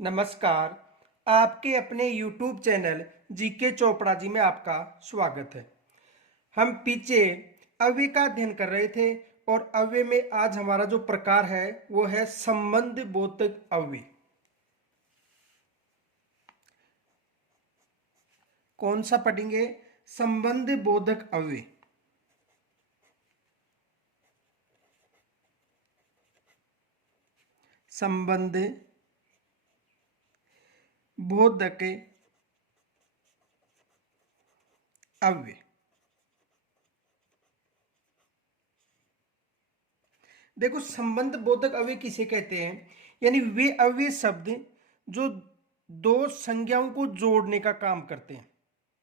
नमस्कार। आपके अपने YouTube channel GK Chopra ji में आपका स्वागत है। हम पीछे अव्यय का अध्ययन कर रहे थे और अव्यय में आज हमारा जो प्रकार है वो है संबंध बोधक अव्यय। कौन सा पढ़ेंगे? संबंध बोधक अव्यय। संबंध बोधक अव्यय। देखो, संबंध बोधक अव्यय किसे कहते हैं? यानी वे अव्यय शब्द जो दो संज्ञाओं को जोड़ने का काम करते हैं,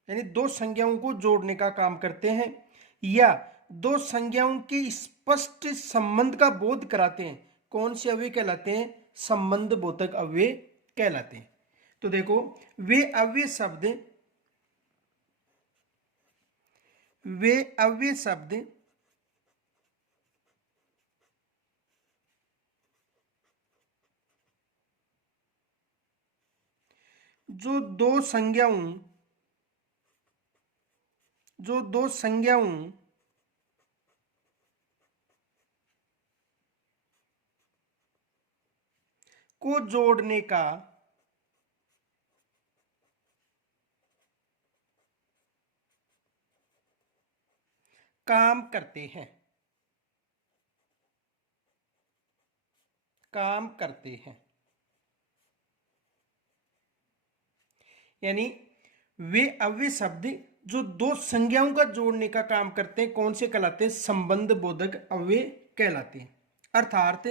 यानी दो संज्ञाओं को जोड़ने का काम करते हैं या दो संज्ञाओं के स्पष्ट संबंध का बोध कराते हैं। कौन से अव्यय कहलाते हैं? संबंध बोधक अव्यय कहलाते हैं। तो देखो, वे अव्यय शब्द जो दो संज्ञाओं को जोड़ने का काम करते हैं। यानी वे अव्यय शब्द जो दो संज्ञाओं का जोड़ने का काम करते हैं, कौन से कहलाते हैं? संबंध बोधक अव्यय कहलाते हैं। अर्थात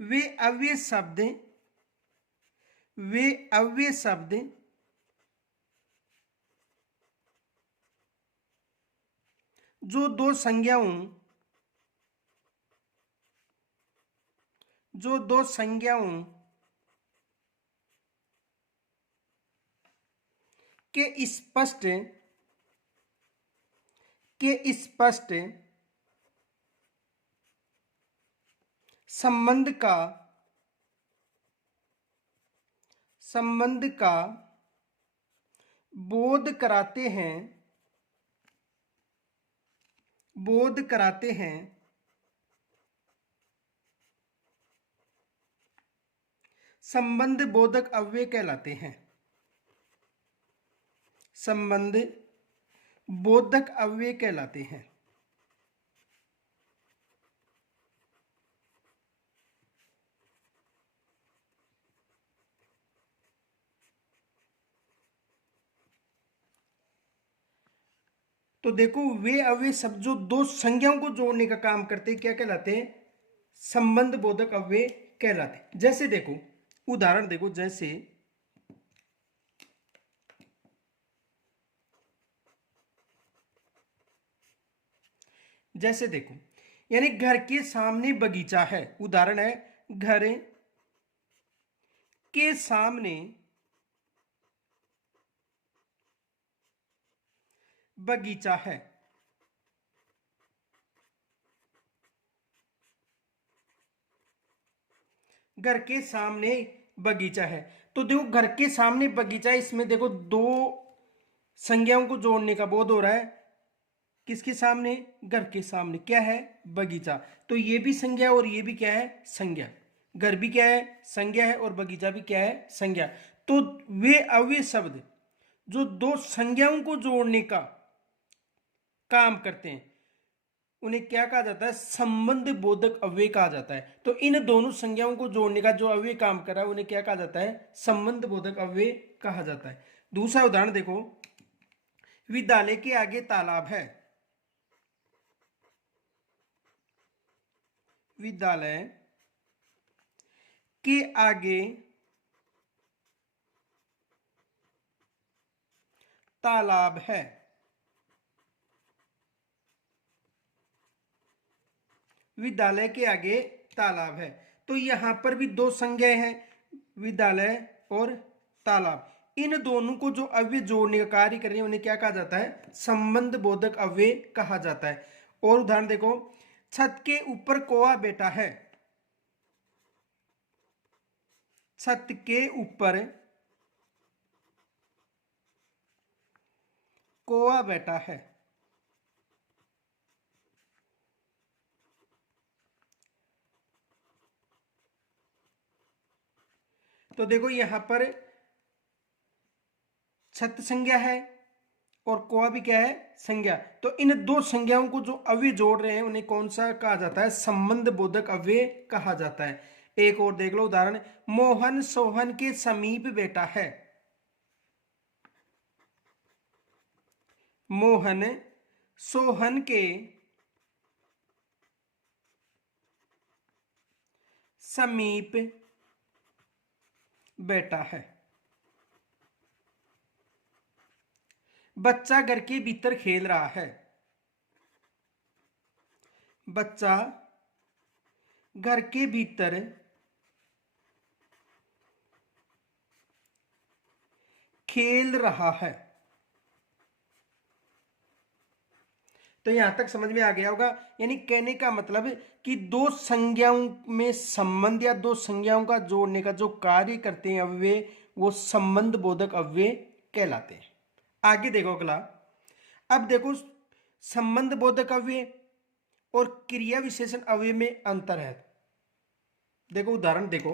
वे अव्यय शब्द जो दो संज्ञाओं के स्पष्ट संबंध का बोध कराते हैं संबंध बोधक अव्यय कहलाते हैं। संबंध बोधक अव्यय कहलाते हैं। तो देखो, वे अव्यय शब्द जो दो संज्ञाओं को जोड़ने का काम करते हैं क्या कहलाते हैं? संबंध बोधक अव्यय कहलाते हैं। जैसे देखो, उदाहरण देखो, जैसे देखो, यानी घर के सामने बगीचा है। उदाहरण है, घर के सामने बगीचा है। घर के सामने बगीचा है। तो देखो, घर के सामने बगीचा है, इसमें देखो दो संज्ञाओं को जोड़ने का बोध हो रहा है। किसके सामने? घर के सामने। क्या है? बगीचा। तो ये भी संज्ञा और ये भी क्या है? संज्ञा। घर भी क्या है? संज्ञा है और बगीचा भी क्या है? संज्ञा। तो वे अव्यय शब्द जो दो संज्ञाओं को जोड़ने का काम करते हैं उन्हें क्या कहा जाता है? संबंध बोधक अव्यय कहा जाता है। तो इन दोनों संज्ञाओं को जोड़ने का जो अव्यय काम कर रहा है उन्हें क्या कहा जाता है? संबंध बोधक अव्यय कहा जाता है। दूसरा उदाहरण देखो, विद्यालय के आगे तालाब है। विद्यालय के आगे तालाब है। विद्यालय के आगे तालाब है। तो यहां पर भी दो संज्ञाएं हैं, विद्यालय और तालाब। इन दोनों को जो अव्यय जोड़ने का कार्य कर रहे हैं उन्हें क्या कहा जाता है? संबंध बोधक अव्यय कहा जाता है। और उदाहरण देखो, छत के ऊपर कौवा बैठा है। छत के ऊपर कौवा बैठा है। तो देखो यहां पर छत संज्ञा है और कौवा भी क्या है, संज्ञा। तो इन दो संज्ञाओं को जो अव्यय जोड़ रहे हैं उन्हें कौन सा कहा जाता है, संबंध बोधक अव्यय कहा जाता है। एक और देख लो उदाहरण, मोहन सोहन के समीप बैठा है। मोहन सोहन के समीप बैठा है। बच्चा घर के भीतर खेल रहा है। बच्चा घर के भीतर खेल रहा है। तो यहां तक समझ में आ गया होगा। यानी कहने का मतलब कि दो संज्ञाओं में संबंध या दो संज्ञाओं का जोड़ने का जो कार्य करते हैं अव्यय, वो संबंध बोधक अव्यय कहलाते हैं। आगे देखो अगला। अब देखो संबंध बोधक अव्यय और क्रिया विशेषण अव्यय में अंतर है। देखो उदाहरण देखो,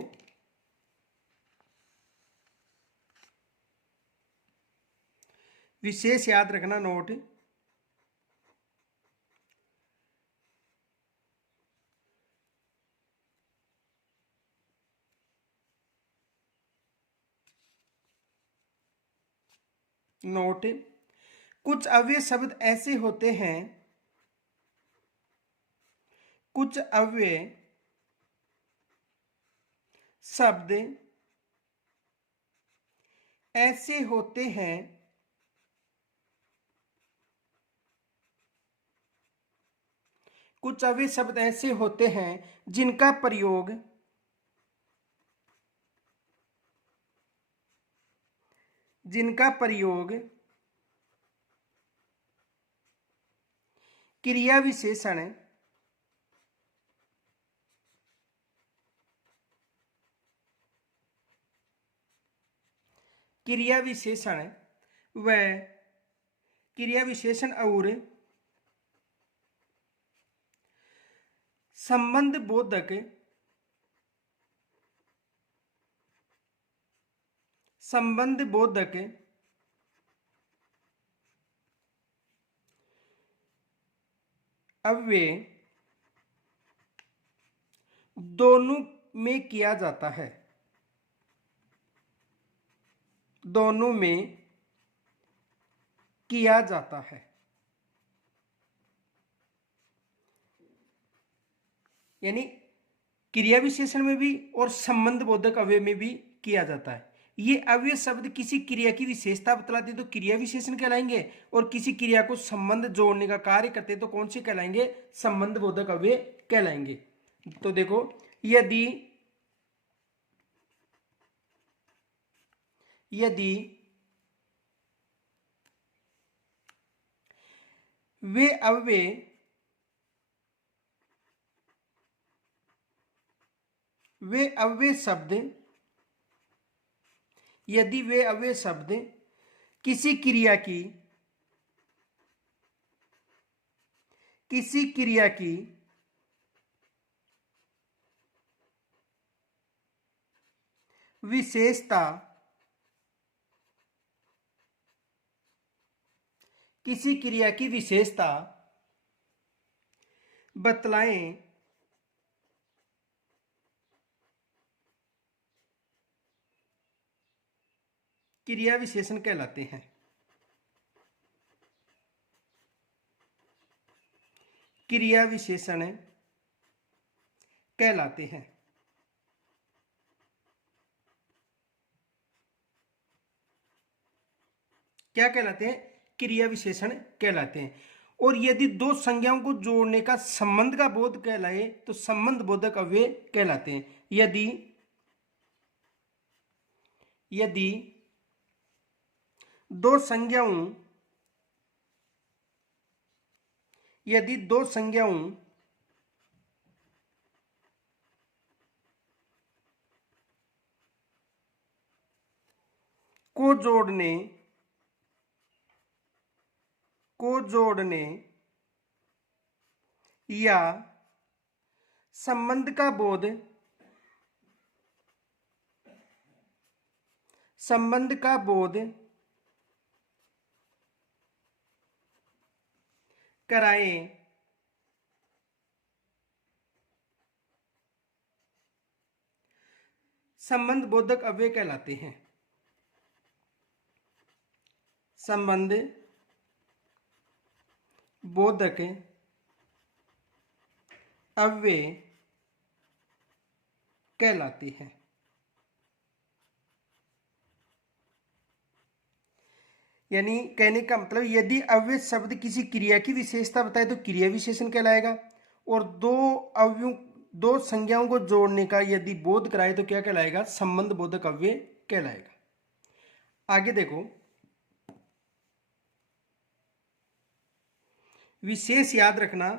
विशेष याद रखना नोट। नोट, कुछ अव्यय शब्द ऐसे होते हैं, कुछ अव्यय शब्द ऐसे होते हैं कुछ अव्यय शब्द ऐसे होते हैं जिनका प्रयोग क्रिया विशेषण व क्रिया विशेषण और संबंध बोधक अव्यय दोनों में किया जाता है। दोनों में किया जाता है। यानी क्रिया विशेषण में भी और संबंध बोधक अव्यय में भी किया जाता है। ये अव्यय शब्द किसी क्रिया की विशेषता बतलाते तो क्रिया विशेषण कहलाएंगे, और किसी क्रिया को संबंध जोड़ने का कार्य करते तो कौन से कहलाएंगे, संबंध बोधक अव्यय कहलाएंगे। तो देखो, यदि वे अव्यय शब्द किसी क्रिया की विशेषता बतलाएं क्रिया विशेषण कहलाते हैं। क्रिया विशेषण कहलाते हैं। क्या कहलाते हैं, क्रिया विशेषण कहलाते हैं। और यदि दो संज्ञाओं को जोड़ने का संबंध का बोध कहलाए तो संबंध बोधक अव्यय कहलाते हैं। यदि दो संज्ञाओं को जोड़ने, को जोड़ने या संबंध का बोध, संबंध का बोध कराएं, संबंध बोधक अव्यय कहलाते हैं। संबंध बोधक अव्यय कहलाते हैं। यानी कहने का मतलब यदि अव्यय शब्द किसी क्रिया की विशेषता बताए तो क्रिया विशेषण कहलाएगा, और दो संज्ञाओं को जोड़ने का यदि बोध कराए तो क्या कहलाएगा, संबंध बोधक अव्यय कहलाएगा। आगे देखो, विशेष याद रखना,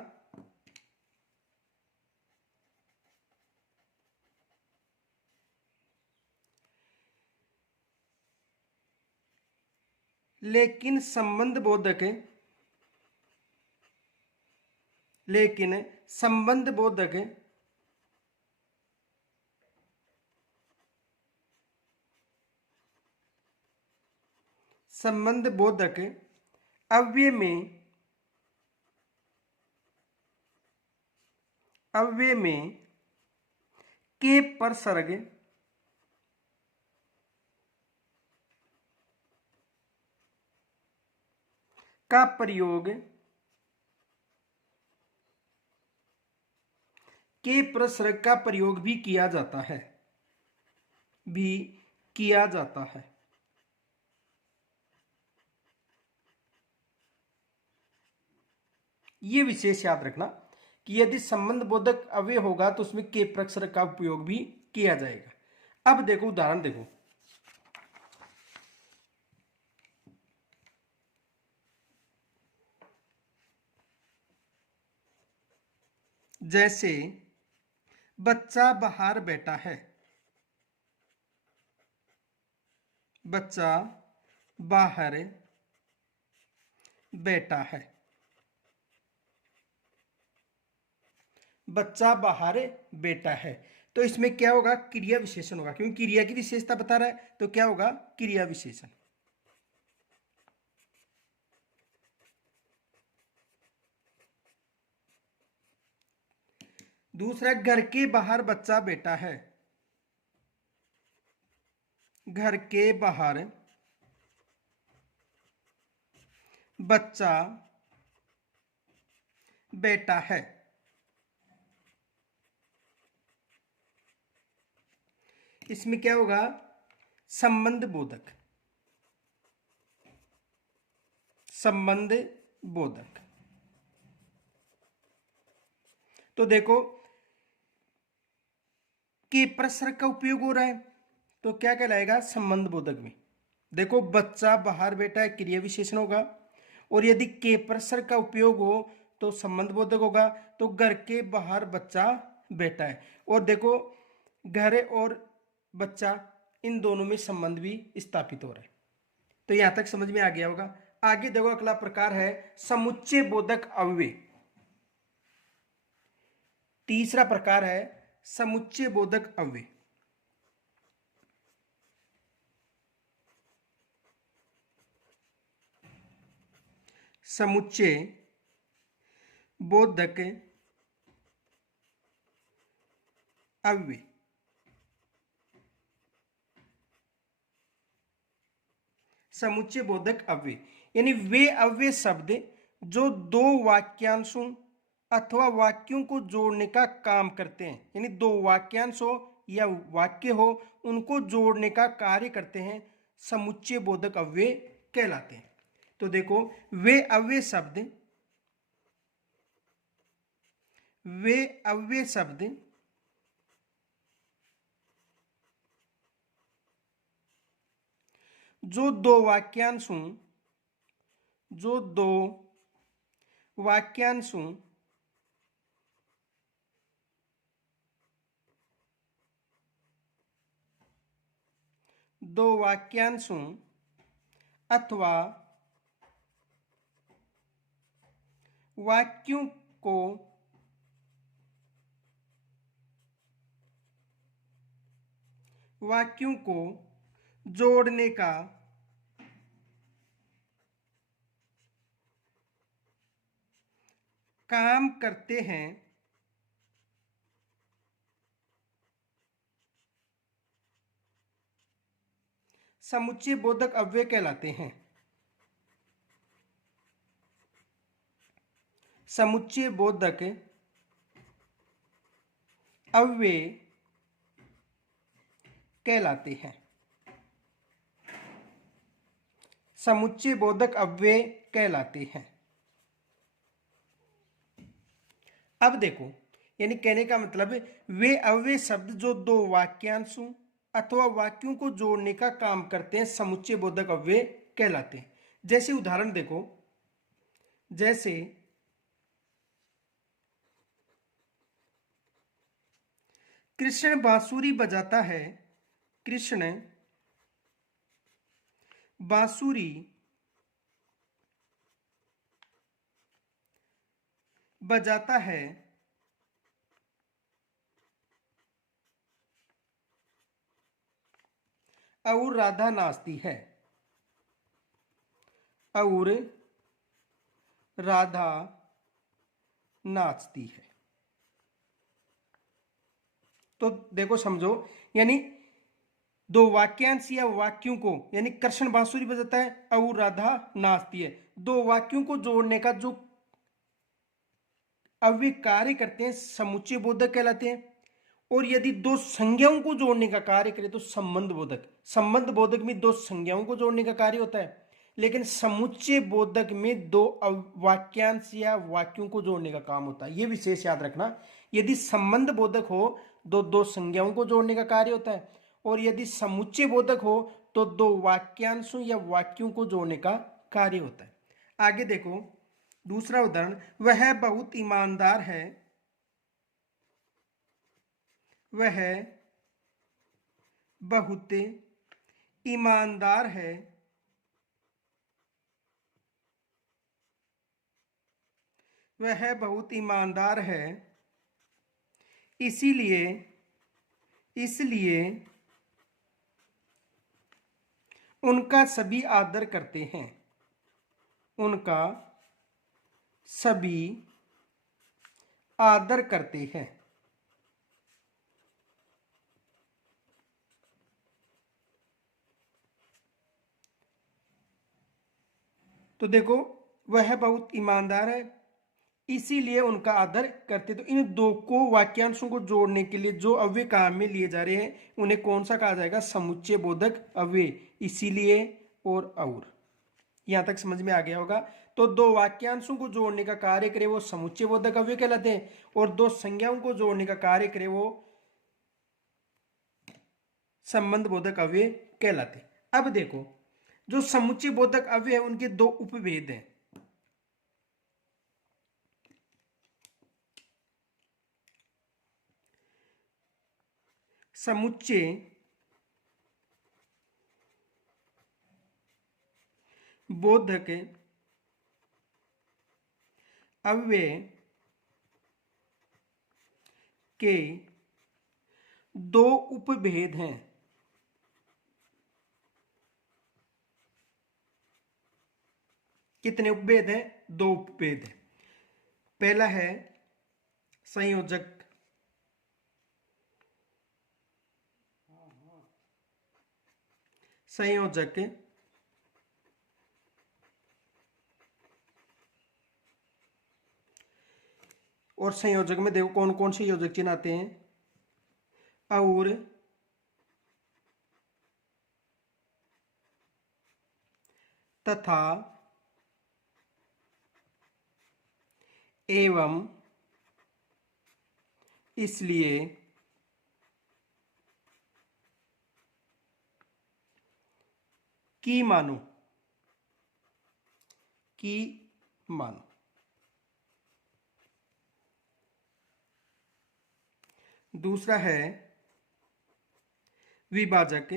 लेकिन संबंध बोधक, लेकिन संबंध बोधक संबंध बोधक अव्यय में, अव्यय में के परसर्ग का प्रयोग, के प्रसर्ग का प्रयोग भी किया जाता है, भी किया जाता है। ये विशेष याद रखना कि यदि संबंध बोधक अव्यय होगा तो उसमें के प्रसर्ग का उपयोग भी किया जाएगा। अब देखो उदाहरण देखो, जैसे बच्चा बाहर बैठा है, बच्चा बाहर बैठा है, बच्चा बाहर बैठा है, तो इसमें क्या होगा, क्रिया विशेषण होगा, क्योंकि क्रिया की विशेषता बता रहा है तो क्या होगा, क्रिया विशेषण। दूसरा, घर के बाहर बच्चा बैठा है, घर के बाहर बच्चा बैठा है, इसमें क्या होगा, संबंध बोधक, संबंध बोधक। तो देखो के प्रसर्ग का उपयोग हो रहा है तो क्या कहलाएगा, संबंध बोधक में। देखो बच्चा बाहर बैठा है, क्रिया विशेषण होगा, और यदि के प्रसर्ग का उपयोग हो तो संबंध बोधक होगा। तो घर के बाहर बच्चा बैठा है, और देखो घर और बच्चा इन दोनों में संबंध भी स्थापित हो रहा है। तो यहां तक समझ में आ गया होगा। आगे देखो अगला प्रकार है समुच्चय बोधक अव्यय। तीसरा प्रकार है समुच्चय बोधक अव्यय। समुच्चय बोधक अव्यय, समुच्चय बोधक अव्यय यानी वे अव्यय शब्द जो दो वाक्यांशों अथवा वाक्यों को जोड़ने का काम करते हैं, यानी दो वाक्यांश हो या वाक्य हो उनको जोड़ने का कार्य करते हैं, समुच्चय बोधक अव्यय कहलाते हैं। तो देखो वे अव्यय शब्द, वे अव्यय शब्द जो दो वाक्यांशों, जो दो वाक्यांशों दो वाक्यांशों अथवा वाक्यों को जोड़ने का काम करते हैं समुच्चय बोधक अव्यय कहलाते हैं। समुच्चय बोधक अव्यय कहलाते हैं। समुच्चय बोधक अव्यय कहलाते हैं। अब देखो, यानी कहने का मतलब वे अव्यय शब्द जो दो वाक्यांशों अथवा वाक्यों को जोड़ने का काम करते हैं समुच्चय बोधक अव्यय कहलाते हैं। जैसे उदाहरण देखो, जैसे कृष्ण बांसुरी बजाता है। कृष्ण बांसुरी बजाता है और राधा नाचती है। और राधा नाचती है। तो देखो, समझो, यानी दो वाक्यांश या वाक्यों को, यानी कृष्ण बांसुरी बजाता है और राधा नाचती है, दो वाक्यों को जोड़ने का जो अव्यय कार्य करते हैं समुच्चय बोधक कहलाते हैं। और यदि दो संज्ञाओं को जोड़ने का कार्य करें तो संबंध बोधक। संबंध बोधक में दो संज्ञाओं को जोड़ने का कार्य होता है, लेकिन समुच्चय बोधक में दो वाक्यांश या वाक्यों को जोड़ने का काम होता है। यह विशेष याद रखना, यदि संबंध बोधक हो तो दो संज्ञाओं को जोड़ने का कार्य होता है, और यदि समुच्चय बोधक हो तो दो वाक्यांशों या वाक्यों को जोड़ने का कार्य होता है। आगे देखो, दूसरा उदाहरण, वह बहुत ईमानदार है। वह बहुत ईमानदार है। वह बहुत ईमानदार है, इसीलिए इसलिए उनका सभी आदर करते हैं। उनका सभी आदर करते हैं। तो देखो, वह बहुत ईमानदार है इसीलिए उनका आदर करते। तो इन दो को वाक्यांशों को जोड़ने के लिए जो अव्यय काम में लिए जा रहे हैं उन्हें कौन सा कहा जाएगा? समुच्चय बोधक अव्यय। इसीलिए और यहां तक समझ में आ गया होगा। तो दो वाक्यांशों को जोड़ने का कार्य करे वो समुच्चय बोधक अव्यय कहलाते हैं, और दो संज्ञाओं को जोड़ने का कार्य करे वो संबंध बोधक अव्यय कहलाते हैं। अब देखो, जो समुच्चय बोधक अव्यय है उनके दो उपभेद हैं। समुच्चय बोधक अव्यय के दो उपभेद हैं। कितने उपभेद हैं? दो उपभेद हैं। पहला है संयोजक संयोजक और संयोजक में देखो कौन कौन से योजक चिन्ह आते हैं? और, तथा, एवं, इसलिए, की मानो। की मानो। दूसरा है विभाजक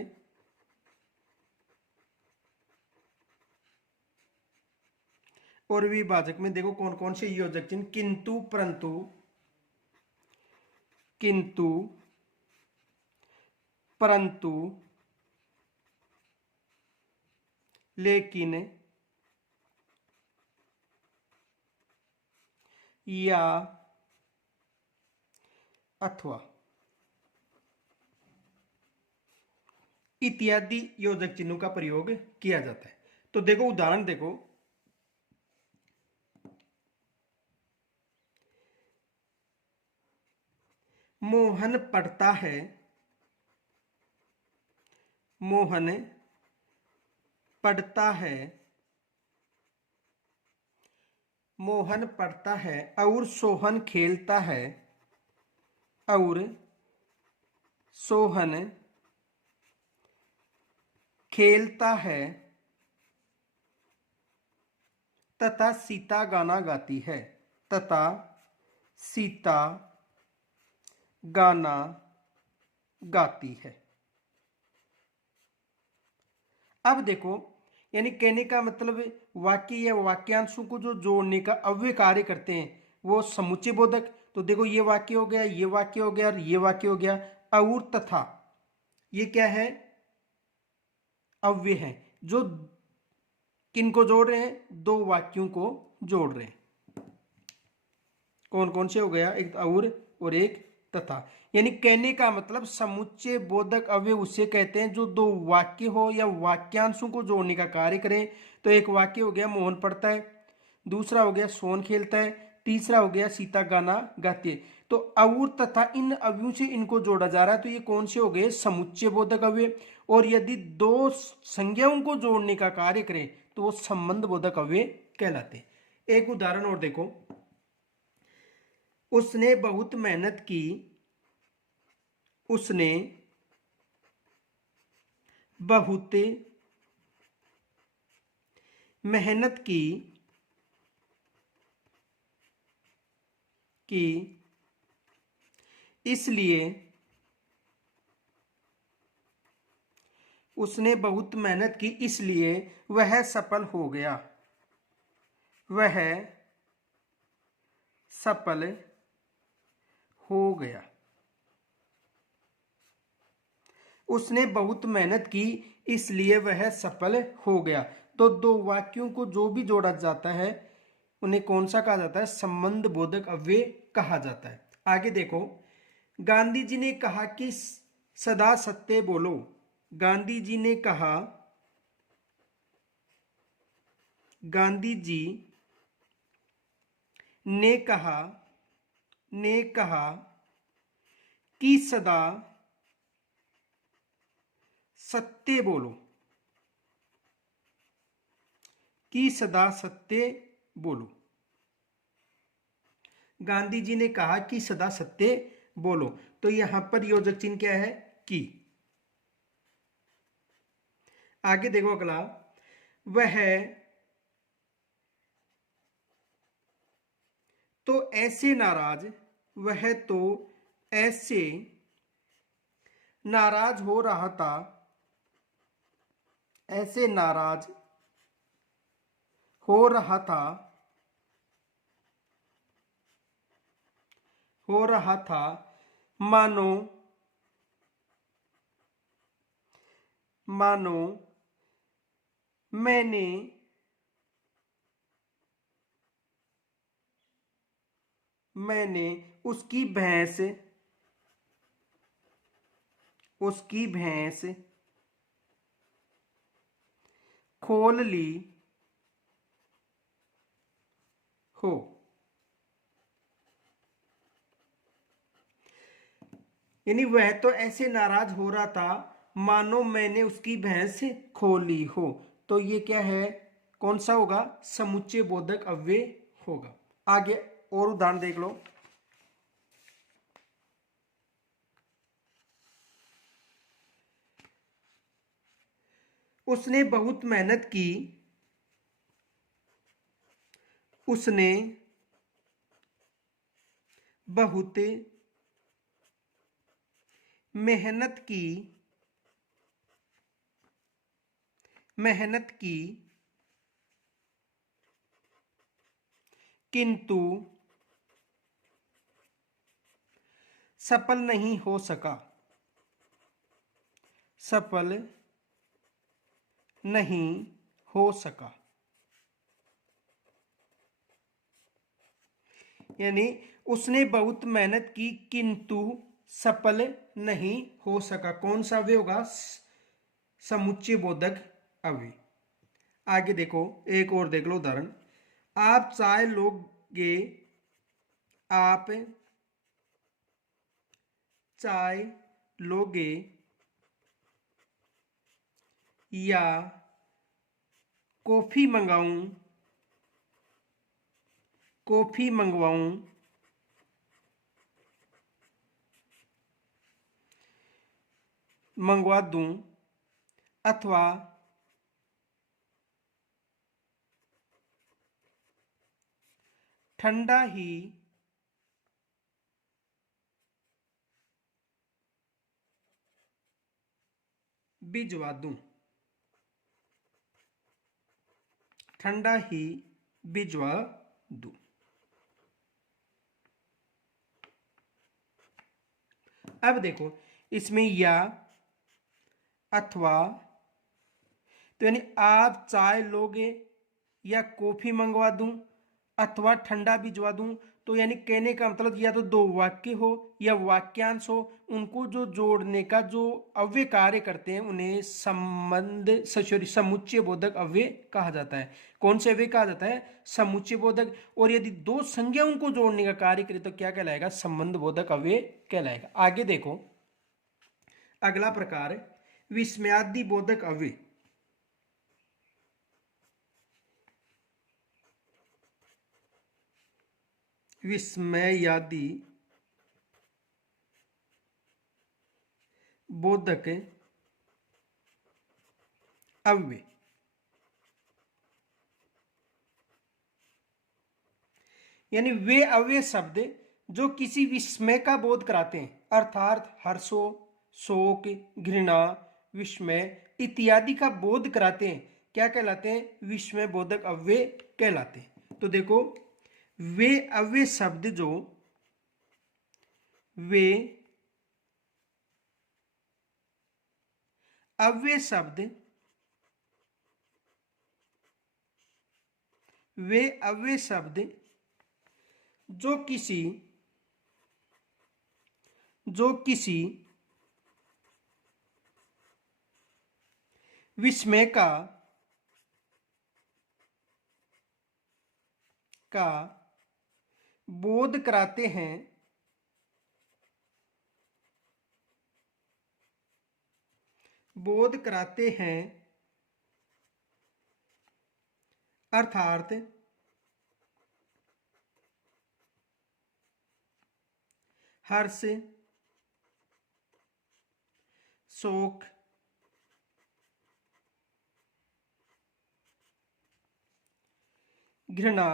और विभाजक में देखो कौन कौन से योजक चिन्ह, किंतु, परंतु, किंतु, परंतु, लेकिन, या, अथवा इत्यादि योजक चिन्हों का प्रयोग किया जाता है। तो देखो उदाहरण देखो, मोहन पढ़ता है, मोहन पढ़ता है, मोहन पढ़ता है, और सोहन खेलता है, और सोहन खेलता है, तथा सीता गाना गाती है, तथा सीता गाना गाती है। अब देखो, यानी कहने का मतलब वाक्य या वाक्यांशों को जो जोड़ने का अव्यय कार्य करते हैं वो समुच्चय बोधक। तो देखो ये वाक्य हो गया, ये वाक्य हो गया और ये वाक्य हो गया। और तथा ये क्या है, अव्यय है जो किनको जोड़ रहे हैं, दो वाक्यों को जोड़ रहे हैं। कौन कौन से हो गया, एक और एक तथा। यानी कहने का मतलब समुच्चय बोधक अव्यय उसे कहते हैं जो दो वाक्य हो या वाक्यांशों को जोड़ने का कार्य करें। तो एक वाक्य हो गया मोहन पढ़ता है, दूसरा हो गया सोहन खेलता है, तीसरा हो गया सीता गाना गाती है। तो और तथा इन अवयवों से इनको जोड़ा जा रहा है, तो ये कौन से हो गए, समुच्चय बोधक अव्यय। और यदि दो संज्ञाओं को जोड़ने का कार्य करें तो वो संबंध बोधक अव्यय कहलाते। एक उदाहरण और देखो, उसने बहुत मेहनत की, उसने बहुत मेहनत की इसलिए, उसने बहुत मेहनत की इसलिए वह सफल हो गया, वह सफल हो गया। उसने बहुत मेहनत की इसलिए वह सफल हो गया। तो दो वाक्यों को जो भी जोड़ा जाता है उन्हें कौन सा कहा जाता है, संबंध बोधक अव्यय कहा जाता है। आगे देखो, गांधी जी ने कहा कि सदा सत्य बोलो। गांधी जी ने कहा, गांधी जी ने कहा, ने कहा कि सदा सत्य बोलो, कि सदा सत्य बोलो। गांधी जी ने कहा कि सदा सत्य बोलो। तो यहां पर योजक चिन्ह क्या है, कि। आगे देखो अगला, वह तो ऐसे नाराज, वह तो ऐसे नाराज हो रहा था, ऐसे नाराज हो रहा था, हो रहा था, मानो, मानो मैंने मैंने उसकी भैंस, उसकी भैंस खोल ली हो। यानी वह तो ऐसे नाराज हो रहा था मानो मैंने उसकी भैंस खोल ली हो। तो ये क्या है, कौन सा होगा, समुच्चय बोधक अव्यय होगा। आगे और उदाहरण देख लो, उसने बहुत मेहनत की, उसने बहुत मेहनत की, मेहनत की किंतु सफल नहीं हो सका, सफल नहीं हो सका। यानी उसने बहुत मेहनत की किंतु सफल नहीं हो सका। कौन सा अव्यय होगा? समुच्चय बोधक अव्यय। आगे देखो, एक और देख लो उदाहरण। आप चाय लोगे, आप चाय लोगे या कॉफी मंगाऊं, कॉफी मंगवाऊं, मंगवा दूं, अथवा ठंडा ही भिजवा दूं, ठंडा ही भिजवा दूं। अब देखो इसमें या, अथवा, तो यानी आप चाय लोगे या कॉफी मंगवा दूं अथवा ठंडा भिजवा दूं, तो यानी कहने का मतलब या तो दो वाक्य हो या वाक्यांश हो, उनको जो जोड़ने का जो अव्यय कार्य करते हैं उन्हें संबंध सॉरी समुच्चय बोधक अव्यय कहा जाता है। कौन से अव्यय कहा जाता है? समुच्चय बोधक। और यदि दो संज्ञाओं को जोड़ने का कार्य करे तो क्या कहलाएगा? संबंध बोधक अव्यय कहलाएगा। आगे देखो अगला प्रकार विस्मयादि बोधक अव्यय। विस्मयादि बोधक अव्यय। यानी वे अव्यय शब्द जो किसी विस्मय का बोध कराते हैं, अर्थात हर्षो, शोक, घृणा, विस्मय इत्यादि का बोध कराते हैं, क्या कहलाते हैं? विस्मय बोधक अव्यय कहलाते हैं। तो देखो वे अव्यय शब्द जो वे अव्यय शब्द वे अव्यय शब्द जो किसी विस्मय का बोध कराते हैं, बोध कराते हैं, अर्थात हर्ष, शोक, घृणा,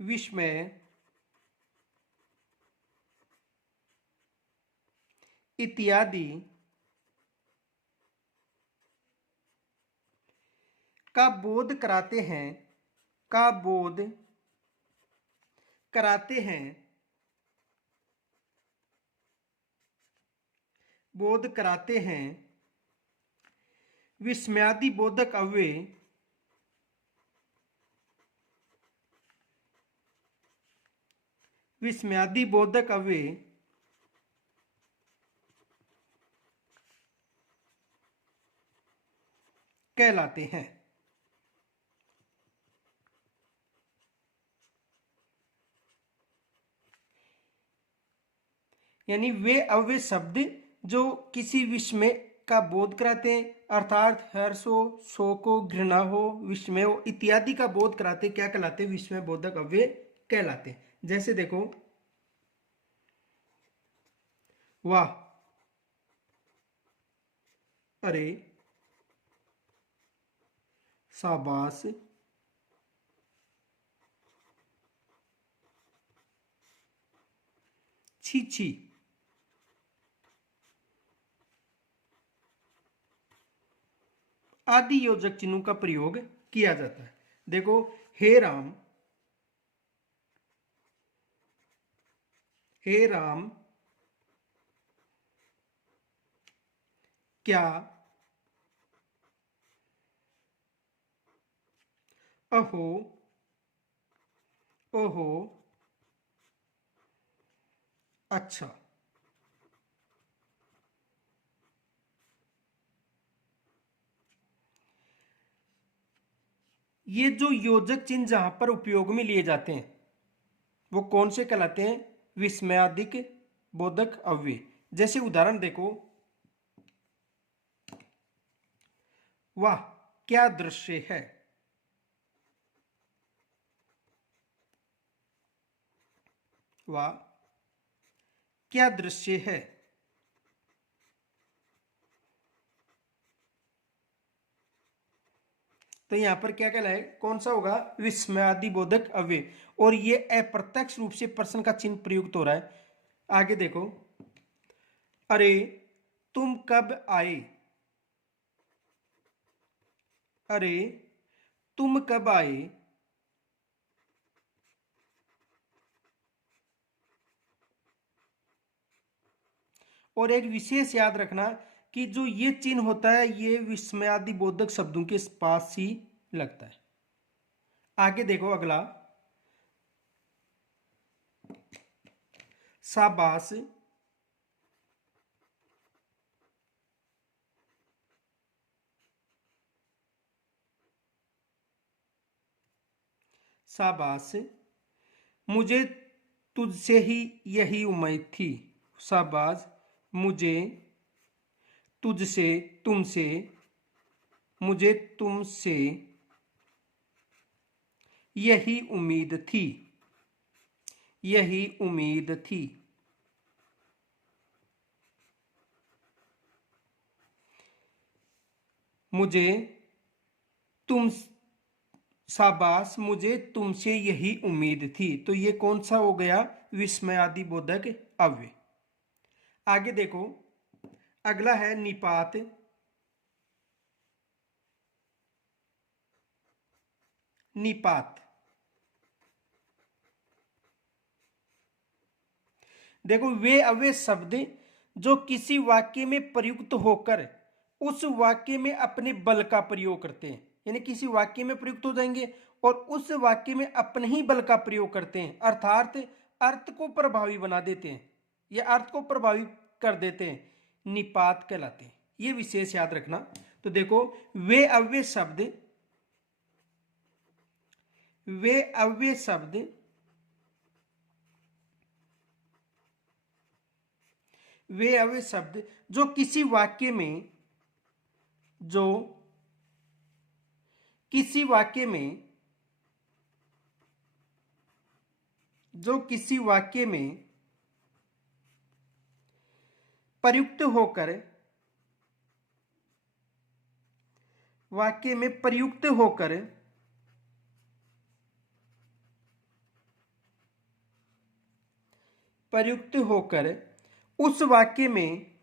विस्मय इत्यादि का बोध कराते हैं, का बोध कराते हैं, बोध कराते हैं विस्मयादि बोधक अव्यय, विस्मयादि बोधक अव्यय कहलाते हैं। यानी वे अव्यय शब्द जो किसी विस्मय का बोध कराते हैं, अर्थात हर्ष हो, शोक हो, घृणा हो, विस्मय हो इत्यादि का बोध कराते, क्या कहलाते? विस्मय बोधक अव्यय कहलाते हैं। जैसे देखो वाह, अरे, शाबाश, छी छी आदि योजक चिन्हों का प्रयोग किया जाता है। देखो, हे राम, हे राम क्या, अहो, ओहो, अच्छा। ये जो योजक चिन्ह जहां पर उपयोग में लिए जाते हैं वो कौन से कहलाते हैं? विस्मयादिक बोधक अव्यय। जैसे उदाहरण देखो, वाह क्या दृश्य है, वाह क्या दृश्य है। तो यहां पर क्या कहलाए, कौन सा होगा? विस्मयादि बोधक अव्यय। और ये अप्रत्यक्ष रूप से प्रश्न का चिन्ह प्रयुक्त हो रहा है। आगे देखो, अरे तुम कब आए, अरे तुम कब आए, और एक विशेष याद रखना कि जो ये चिन्ह होता है ये विस्मयादि बोधक शब्दों के पास ही लगता है। आगे देखो अगला, शाबाश, शाबाश, मुझे तुझसे ही यही उम्मीद थी, शाबाश, मुझे तुझसे, तुमसे, मुझे तुमसे यही उम्मीद थी, यही उम्मीद थी। मुझे तुम, शाबाश, मुझे तुमसे यही उम्मीद थी। तो ये कौन सा हो गया? विस्मयादि बोधक अव्यय। आगे देखो, अगला है निपात। निपात, देखो वे अव्यय शब्द जो किसी वाक्य में प्रयुक्त होकर उस वाक्य में अपने बल का प्रयोग करते हैं, यानी किसी वाक्य में प्रयुक्त हो जाएंगे और उस वाक्य में अपने ही बल का प्रयोग करते हैं, अर्थात अर्थ को प्रभावी बना देते हैं या अर्थ को प्रभावी कर देते हैं, निपात कहलाते हैं। ये विशेष याद रखना। तो देखो, वे अव्यय शब्द, वे अव्यय शब्द वे अव्यय शब्द जो किसी वाक्य में, जो किसी वाक्य में, जो किसी वाक्य में प्रयुक्त होकर, वाक्य में प्रयुक्त होकर प्रयुक्त होकर उस वाक्य में,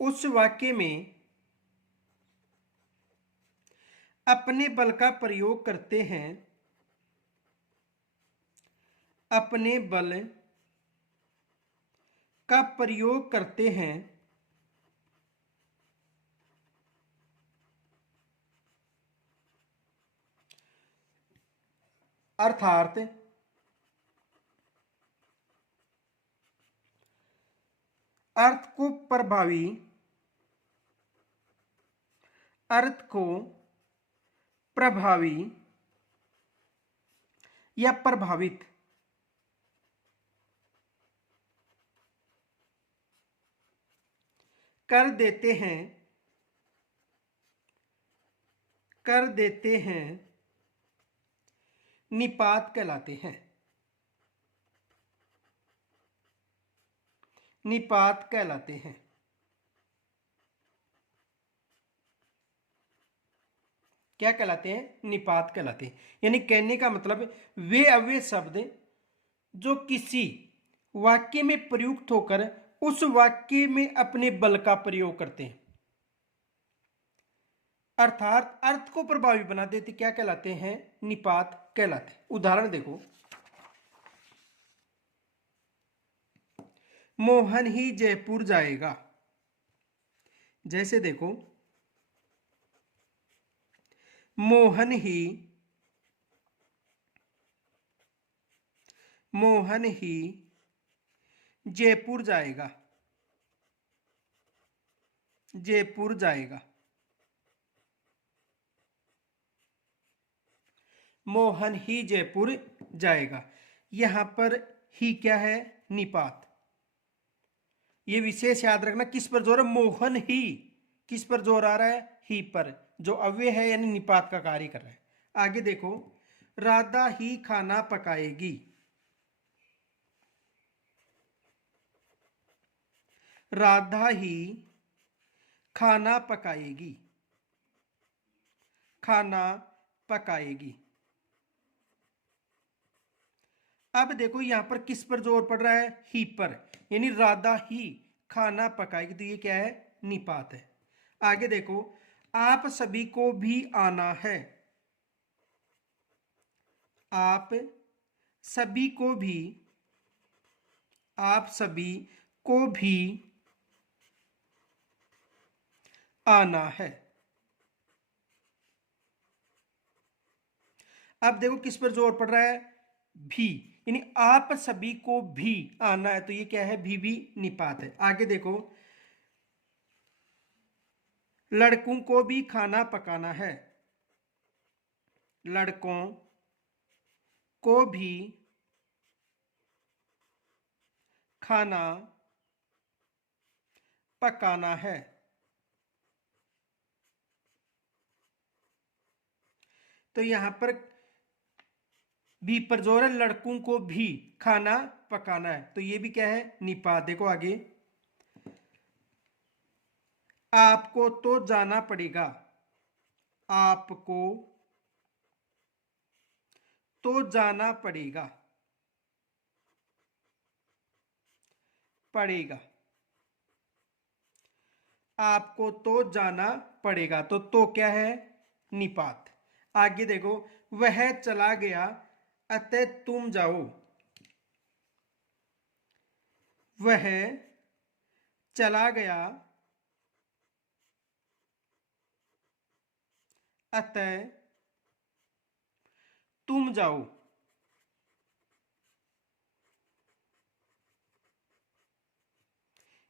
उस वाक्य में अपने बल का प्रयोग करते हैं, अपने बल का प्रयोग करते हैं, अर्थात अर्थ को प्रभावी, अर्थ को प्रभावी या प्रभावित कर देते हैं, कर देते हैं, निपात कहलाते हैं, निपात कहलाते हैं। क्या कहलाते हैं? निपात कहलाते हैं। यानी कहने का मतलब वे अव्यय शब्द जो किसी वाक्य में प्रयुक्त होकर उस वाक्य में अपने बल का प्रयोग करते हैं, अर्थात अर्थ को प्रभावी बना देते क्या कहलाते हैं? निपात कहलाते हैं। उदाहरण देखो, मोहन ही जयपुर जाएगा। जैसे देखो, मोहन ही जयपुर जाएगा। जयपुर जाएगा। मोहन ही जयपुर जाएगा। यहां पर ही क्या है? निपात। ये विशेष याद रखना, किस पर जोर है? मोहन ही। किस पर जोर आ रहा है? ही पर, जो अव्यय है यानी निपात का कार्य कर रहा है। आगे देखो, राधा ही खाना पकाएगी। राधा ही खाना पकाएगी। खाना पकाएगी। अब देखो यहां पर किस पर जोर पड़ रहा है? ही पर, यानी राधा ही खाना पकाएगी, तो ये क्या है? निपात है। आगे देखो, आप सभी को भी आना है। आप सभी को भी, आप सभी को भी आना है। अब देखो किस पर जोर पड़ रहा है? भी, यानी आप सभी को भी आना है, तो ये क्या है? भी निपात है। आगे देखो, लड़कों को भी खाना पकाना है। लड़कों को भी खाना पकाना है। तो यहां पर भी पर जोर है, लड़कों को भी खाना पकाना है, तो ये भी क्या है? निपात। देखो आगे, आपको तो जाना पड़ेगा। आपको तो जाना पड़ेगा। पड़ेगा। आपको तो जाना पड़ेगा, तो क्या है? निपात। आगे देखो, वह चला गया अतः तुम जाओ। वह चला गया अतः तुम जाओ।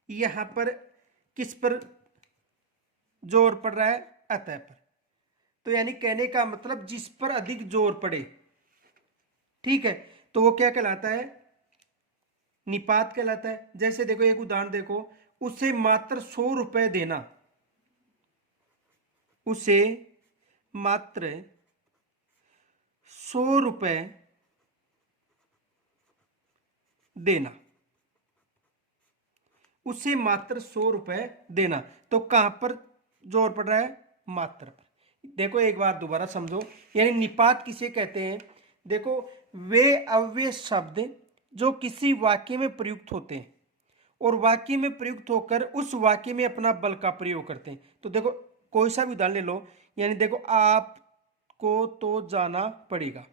यहां पर किस पर जोर पड़ रहा है? अतः पर। तो यानी कहने का मतलब जिस पर अधिक जोर पड़े, ठीक है, तो वो क्या कहलाता है? निपात कहलाता है। जैसे देखो एक उदाहरण देखो, उसे मात्र 100 रुपए देना। उसे मात्र 100 रुपए देना। उसे मात्र 100 रुपए देना, तो कहां पर जोर पड़ रहा है? मात्र पर। देखो एक बात दोबारा समझो, यानी निपात किसे कहते हैं? देखो, वे अव्यय शब्द जो किसी वाक्य में प्रयुक्त होते हैं और वाक्य में प्रयुक्त होकर उस वाक्य में अपना बल का प्रयोग करते हैं। तो देखो कोई सा भी उदाहरण ले लो, यानी देखो, आपको तो जाना पड़ेगा,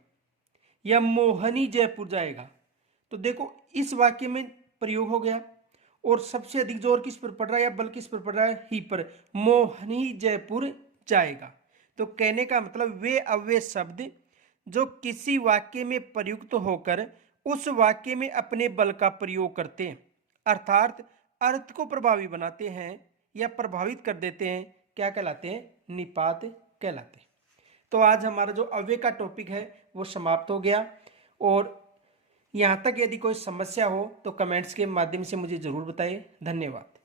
या मोहनी जयपुर जाएगा, तो देखो इस वाक्य में प्रयोग हो गया, और सबसे अधिक जोर किस पर पड़ रहा है या बल किस पर पड़ रहा है? ही पर। मोहनी जयपुर जाएगा। तो कहने का मतलब वे अव्यय शब्द जो किसी वाक्य में प्रयुक्त होकर उस वाक्य में अपने बल का प्रयोग करते हैं, अर्थात अर्थ को प्रभावी बनाते हैं या प्रभावित कर देते हैं, क्या कहलाते हैं? निपात कहलाते हैं। तो आज हमारा जो अव्यय का टॉपिक है वो समाप्त हो गया। और यहाँ तक यदि कोई समस्या हो तो कमेंट्स के माध्यम से मुझे ज़रूर बताइए। धन्यवाद।